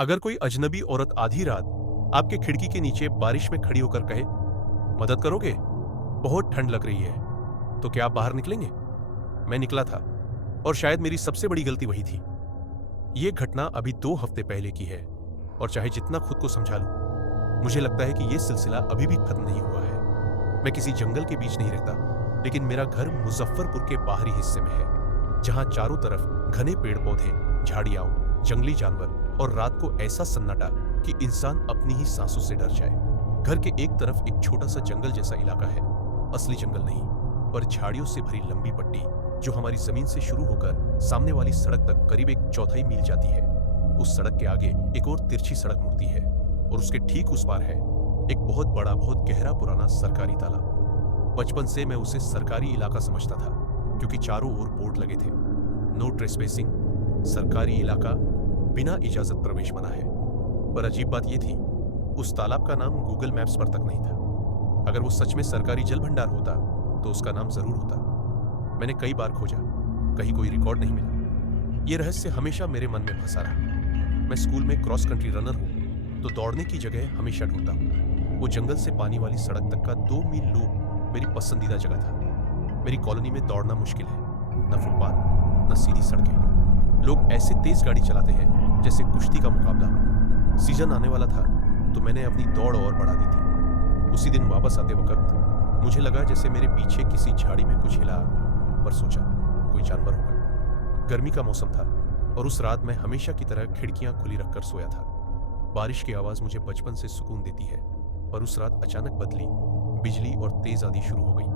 अगर कोई अजनबी औरत आधी रात आपके खिड़की के नीचे बारिश में खड़ी होकर कहे, मदद करोगे, बहुत ठंड लग रही है, तो क्या आप बाहर निकलेंगे? मैं निकला था और शायद मेरी सबसे बड़ी गलती वही थी। यह घटना अभी 2 हफ्ते पहले की है और चाहे जितना खुद को समझा लूं, मुझे लगता है कि यह सिलसिला अभी भी खत्म नहीं हुआ है। मैं किसी जंगल के बीच नहीं रहता, लेकिन मेरा घर मुजफ्फरपुर के बाहरी हिस्से में है, जहां चारों तरफ घने पेड़ पौधे, झाड़ियां, जंगली जानवर और रात को ऐसा सन्नाटा कि इंसान अपनी ही सांसों से डर जाए। घर के एक तरफ एक छोटा सा जंगल जैसा इलाका है, असली जंगल नहीं, पर झाड़ियों से भरी लंबी पट्टी जो हमारी जमीन से शुरू होकर सामने वाली सड़क तक करीब 1/4 मील जाती है। उस सड़क के आगे एक और तिरछी सड़क मुड़ती है और उसके ठीक उस पार है एक बहुत बड़ा, बहुत गहरा पुराना सरकारी तालाब। बचपन से मैं उसे सरकारी इलाका समझता था, क्योंकि चारों ओर बोर्ड लगे थे, नो ट्रेसपेसिंग, सरकारी इलाका, बिना इजाजत प्रवेश मना है। पर अजीब बात यह थी, उस तालाब का नाम गूगल मैप्स पर तक नहीं था। अगर वो सच में सरकारी जल भंडार होता तो उसका नाम जरूर होता। मैंने कई बार खोजा, कहीं कोई रिकॉर्ड नहीं मिला। यह रहस्य हमेशा मेरे मन में फंसा रहा। मैं स्कूल में क्रॉस कंट्री रनर हूं, तो दौड़ने की जगह हमेशा ढूंढता हूं। वो जंगल से पानी वाली सड़क तक का 2 मील लूप मेरी पसंदीदा जगह था। मेरी कॉलोनी में दौड़ना मुश्किल है, न फुटपाथ, न सीधी सड़कें। लोग ऐसे तेज गाड़ी चलाते हैं जैसे कुश्ती का मुकाबला हो। सीजन आने वाला था तो मैंने अपनी दौड़ और बढ़ा दी थी। उसी दिन वापस आते वक्त मुझे लगा जैसे मेरे पीछे किसी झाड़ी में कुछ हिला, पर सोचा कोई जानवर होगा। गर्मी का मौसम था और उस रात मैं हमेशा की तरह खिड़कियां खुली रखकर सोया था। बारिश की आवाज मुझे बचपन से सुकून देती है, पर उस रात अचानक बदली, बिजली और तेज आंधी शुरू हो गई।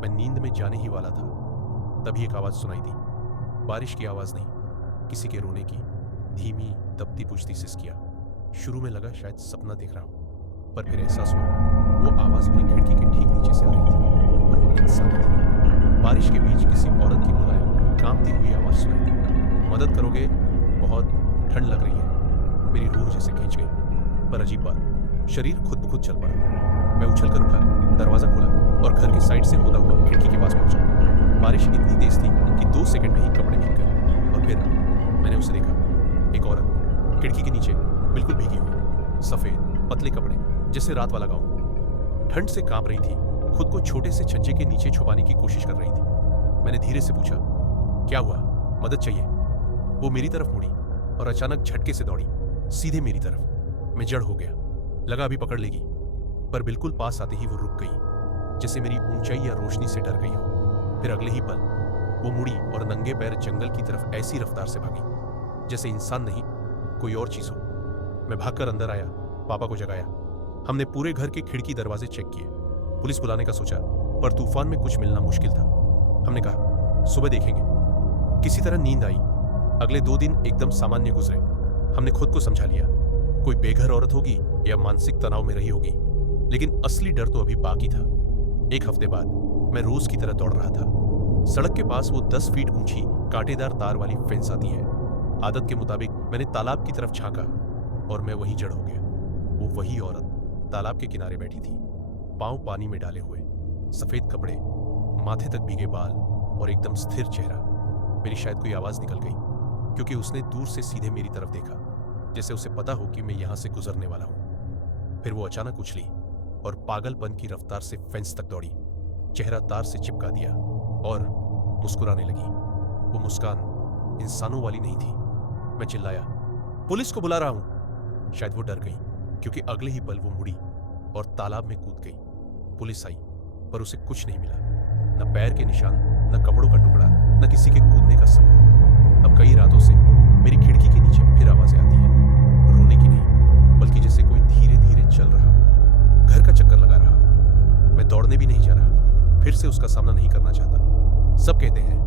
मैं नींद में जाने ही वाला था, तभी एक आवाज सुनाई दी। बारिश की आवाज नहीं, किसी के रोने की, धीमी दबती बुझती सिसकियां। शुरू में लगा शायद सपना देख रहा हूं, पर फिर एहसास हुआ वो आवाज मेरी खिड़की के ठीक नीचे से आ रही थी और वो इंसानी थी। बारिश के बीच किसी औरत की मुलायम कांपती हुई आवाज सुनाई दी, मदद करोगे, बहुत ठंड लग रही है। मेरी रूह जैसे खींच गई। पर अजीब बात, शरीर खुद ब खुद चल पड़ा। मैं उछलकर उठा, दरवाजा खोला और घर के साइड से होता हुआ खिड़की के पास पहुंचा। बारिश इतनी तेज थी कि 2 सेकंड में ही कपड़े भीग गए और फिर मैंने उसे देखा। एक औरत खिड़की के नीचे, बिल्कुल भीगी हुई, सफेद पतले कपड़े, जैसे रात वाला गाउन। ठंड से कांप रही थी, खुद को छोटे से छज्जे के नीचे छुपाने की कोशिश कर रही थी। मैंने धीरे से पूछा, क्या हुआ, मदद चाहिए? वो मेरी तरफ मुड़ी और अचानक झटके से दौड़ी, सीधे मेरी तरफ। मैं जड़ हो गया, लगा अभी पकड़ लेगी, पर बिल्कुल पास आते ही वो रुक गई, जैसे मेरी ऊंचाई या रोशनी से डर गई हो। फिर अगले ही पल वो मुड़ी और नंगे पैर जंगल की तरफ ऐसी रफ्तार से भागी जैसे इंसान नहीं, कोई और चीज हो। मैं भागकर अंदर आया, पापा को जगाया। हमने पूरे घर के खिड़की दरवाजे चेक किए। पुलिस बुलाने का सोचा, पर तूफान में कुछ मिलना मुश्किल था। हमने कहा सुबह देखेंगे। किसी तरह नींद आई। अगले 2 दिन एकदम सामान्य गुजरे। हमने खुद को समझा लिया, कोई बेघर औरत होगी या मानसिक तनाव में रही होगी, लेकिन असली डर तो अभी बाकी था। 1 हफ्ते बाद मैं रोज की तरह दौड़ रहा था। सड़क के पास वो 10 फीट ऊंची कांटेदार तार वाली फेंस आती है। आदत के मुताबिक मैंने तालाब की तरफ झांका और मैं वहीं जड़ हो गया। वो वही औरत तालाब के किनारे बैठी थी, पांव पानी में डाले हुए, सफेद कपड़े, माथे तक भीगे बाल और एकदम स्थिर चेहरा। मेरी शायद कोई आवाज निकल गई, क्योंकि उसने दूर से सीधे मेरी तरफ देखा, जैसे उसे पता हो कि मैं यहां से गुजरने वाला हूं। फिर वो अचानक उछली और पागलपन की रफ्तार से फेंस तक दौड़ी, चेहरा तार से चिपका दिया और मुस्कुराने लगी। वो मुस्कान इंसानों वाली नहीं थी। मैं चिल्लाया, पुलिस को बुला रहा हूं। शायद वो डर गई, क्योंकि अगले ही पल वो मुड़ी और तालाब में कूद गई। पुलिस आई, पर उसे कुछ नहीं मिला, न पैर के निशान, न कपड़ों का टुकड़ा, न किसी के कूदने का सबूत। अब कई रातों से मेरी खिड़की के नीचे फिर आवाजें आती हैं, रोने की नहीं, बल्कि जैसे कोई धीरे धीरे चल रहा हो, घर का चक्कर लगा रहा हो। मैं दौड़ने भी नहीं जा रहा, फिर से उसका सामना नहीं करना चाहता। सब कहते हैं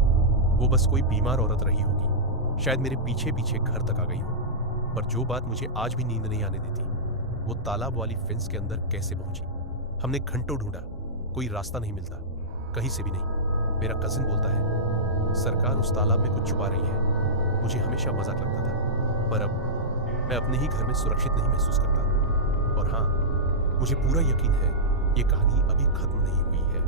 वो बस कोई बीमार औरत रही होगी, शायद मेरे पीछे पीछे घर तक आ गई हो। पर जो बात मुझे आज भी नींद नहीं आने देती, वो तालाब वाली फेंस के अंदर कैसे पहुंची। हमने घंटों ढूंढा, कोई रास्ता नहीं मिलता, कहीं से भी नहीं। मेरा कजिन बोलता है सरकार उस तालाब में कुछ छुपा रही है। मुझे हमेशा मजाक लगता था, पर अब मैं अपने ही घर में सुरक्षित नहीं महसूस करता। और हाँ, मुझे पूरा यकीन है ये कहानी अभी खत्म नहीं हुई है।